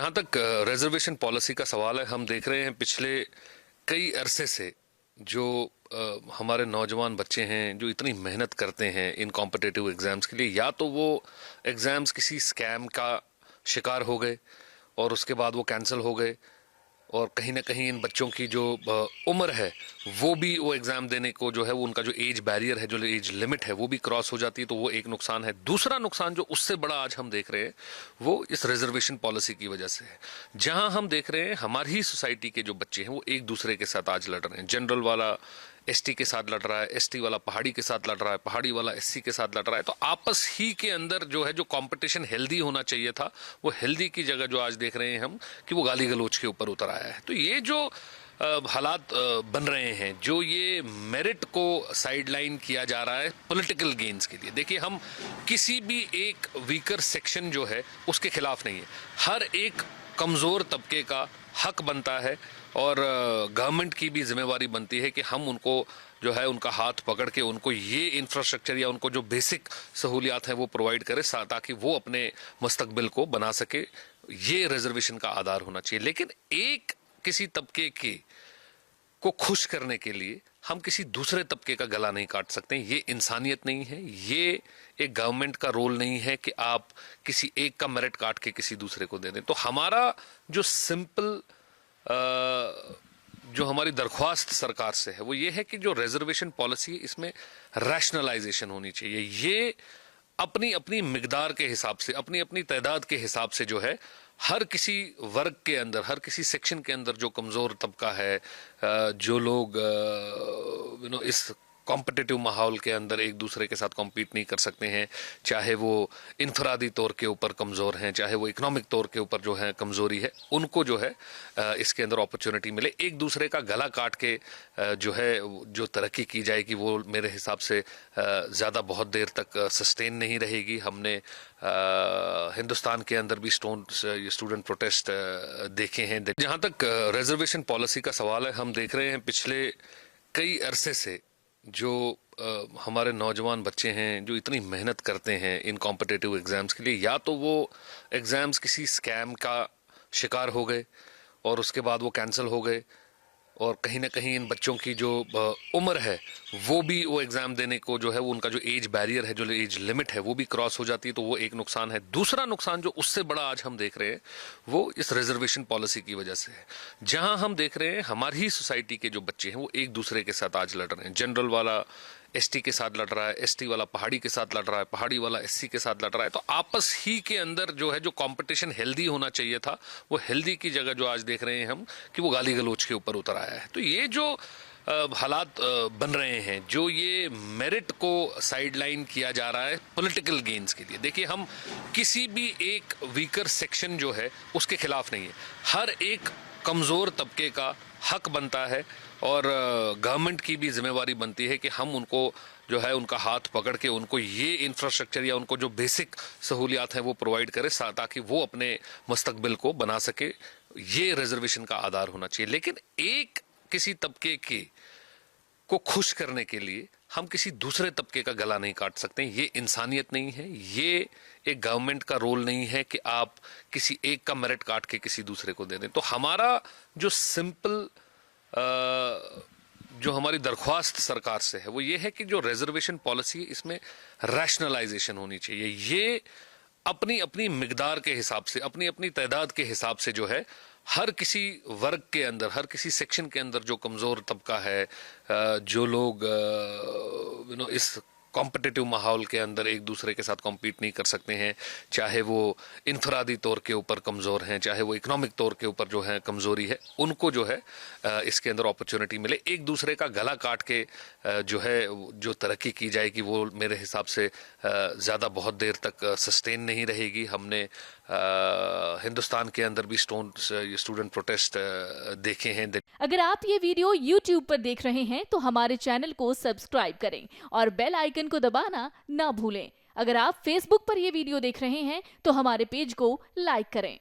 जहाँ तक reservation policy का सवाल है, हम देख रहे हैं पिछले कई अरसे से जो हमारे नौजवान बच्चे हैं जो इतनी मेहनत करते हैं इन कॉम्पिटिटिव एग्जाम्स के लिए, या तो वो एग्जाम्स किसी स्कैम का शिकार हो गए और उसके बाद वो कैंसिल हो गए, और कहीं ना कहीं इन बच्चों की जो उम्र है वो भी वो एग्ज़ाम देने को जो है वो उनका जो एज बैरियर है, जो एज लिमिट है, वो भी क्रॉस हो जाती है। तो वो एक नुकसान है। दूसरा नुकसान जो उससे बड़ा आज हम देख रहे हैं वो इस रिजर्वेशन पॉलिसी की वजह से है। जहां हम देख रहे हैं हमारी ही सोसाइटी के जो बच्चे हैं वो एक दूसरे के साथ आज लड़ रहे हैं। जनरल वाला एसटी के साथ लड़ रहा है, एसटी वाला पहाड़ी के साथ लड़ रहा है, पहाड़ी वाला एससी के साथ लड़ रहा है। तो आपस ही के अंदर जो है जो कंपटीशन हेल्दी होना चाहिए था, वो हेल्दी की जगह जो आज देख रहे हैं हम कि वो गाली गलौज के ऊपर उतर आया है। तो ये जो हालात बन रहे हैं, जो ये मेरिट को साइडलाइन किया जा रहा है पॉलिटिकल गेन्स के लिए। देखिए, हम किसी भी एक वीकर सेक्शन जो है उसके खिलाफ नहीं है। हर एक कमजोर तबके का हक बनता है और गवर्नमेंट की भी जिम्मेवारी बनती है कि हम उनको जो है उनका हाथ पकड़ के उनको ये इंफ्रास्ट्रक्चर या उनको जो बेसिक सहूलियात हैं वो प्रोवाइड करें, ताकि वो अपने मुस्तकबिल को बना सके। ये रिजर्वेशन का आधार होना चाहिए। लेकिन एक किसी तबके के को खुश करने के लिए हम किसी दूसरे तबके का गला नहीं काट सकते। ये इंसानियत नहीं है। ये एक गवर्नमेंट का रोल नहीं है कि आप किसी एक का मेरिट काट के किसी दूसरे को दे दें। तो हमारा जो सिंपल जो हमारी दरख्वास्त सरकार से है वो ये है कि जो रिजर्वेशन पॉलिसी है इसमें रैशनलाइजेशन होनी चाहिए। ये अपनी अपनी मिकदार के हिसाब से, अपनी अपनी तादाद के हिसाब से जो है हर किसी वर्ग के अंदर, हर किसी सेक्शन के अंदर जो कमज़ोर तबका है, जो लोग इस कॉम्पिटिटिव माहौल के अंदर एक दूसरे के साथ कॉम्पीट नहीं कर सकते हैं, चाहे वो इनफरादी तौर के ऊपर कमज़ोर हैं, चाहे वो इकोनॉमिक तौर के ऊपर जो है कमज़ोरी है, उनको जो है इसके अंदर अपॉर्चुनिटी मिले। एक दूसरे का गला काट के जो है जो तरक्की की जाएगी वो मेरे हिसाब से ज़्यादा बहुत देर तक सस्टेन नहीं रहेगी। हमने हिंदुस्तान के अंदर भी स्टूडेंट प्रोटेस्ट देखे हैं। जहाँ तक रिजर्वेशन पॉलिसी का सवाल है, हम देख रहे हैं पिछले कई अरसे से जो हमारे नौजवान बच्चे हैं जो इतनी मेहनत करते हैं इन कॉम्पिटिटिव एग्जाम्स के लिए, या तो वो एग्जाम्स किसी स्कैम का शिकार हो गए और उसके बाद वो कैंसिल हो गए, और कहीं ना कहीं इन बच्चों की जो उम्र है वो भी वो एग्ज़ाम देने को जो है वो उनका जो एज बैरियर है, जो एज लिमिट है, वो भी क्रॉस हो जाती है। तो वो एक नुकसान है। दूसरा नुकसान जो उससे बड़ा आज हम देख रहे हैं वो इस रिजर्वेशन पॉलिसी की वजह से है। जहां हम देख रहे हैं हमारी ही सोसाइटी के जो बच्चे हैं वो एक दूसरे के साथ आज लड़ रहे हैं। जनरल वाला एसटी के साथ लड़ रहा है, एसटी वाला पहाड़ी के साथ लड़ रहा है, पहाड़ी वाला एससी के साथ लड़ रहा है। तो आपस ही के अंदर जो है जो कंपटीशन हेल्दी होना चाहिए था, वो हेल्दी की जगह जो आज देख रहे हैं हम कि वो गाली गलौज के ऊपर उतर आया है। तो ये जो हालात बन रहे हैं, जो ये मेरिट को साइडलाइन किया जा रहा है पॉलिटिकल गेन्स के लिए। देखिए, हम किसी भी एक वीकर सेक्शन जो है उसके खिलाफ नहीं है। हर एक कमजोर तबके का हक बनता है और गवर्नमेंट की भी जिम्मेवारी बनती है कि हम उनको जो है उनका हाथ पकड़ के उनको ये इंफ्रास्ट्रक्चर या उनको जो बेसिक सहूलियात हैं वो प्रोवाइड करें, ताकि वो अपने मुस्तकबिल को बना सके। ये रिजर्वेशन का आधार होना चाहिए। लेकिन एक किसी तबके के को खुश करने के लिए हम किसी दूसरे तबके का गला नहीं काट सकते। ये इंसानियत नहीं है। ये एक गवर्नमेंट का रोल नहीं है कि आप किसी एक का मेरिट काट के किसी दूसरे को दे दें। तो हमारा जो सिंपल जो हमारी दरख्वास्त सरकार से है वो ये है कि जो रिजर्वेशन पॉलिसी है इसमें रैशनलाइजेशन होनी चाहिए। ये अपनी अपनी मिकदार के हिसाब से, अपनी अपनी तादाद के हिसाब से जो है हर किसी वर्ग के अंदर, हर किसी सेक्शन के अंदर जो कमज़ोर तबका है, जो लोग इस कॉम्पिटिटिव माहौल के अंदर एक दूसरे के साथ कॉम्पीट नहीं कर सकते हैं, चाहे वो इनफरादी तौर के ऊपर कमज़ोर हैं, चाहे वो इकोनॉमिक तौर के ऊपर जो है कमज़ोरी है, उनको जो है इसके अंदर अपॉर्चुनिटी मिले। एक दूसरे का गला काट के जो है जो तरक्की की जाएगी वो मेरे हिसाब से ज़्यादा बहुत देर तक सस्टेन नहीं रहेगी। हमने हिंदुस्तान के अंदर भी स्टूडेंट प्रोटेस्ट देखे हैं। अगर आप ये वीडियो YouTube पर देख रहे हैं तो हमारे चैनल को सब्सक्राइब करें और बेल आइकन को दबाना ना भूलें। अगर आप Facebook पर ये वीडियो देख रहे हैं तो हमारे पेज को लाइक करें।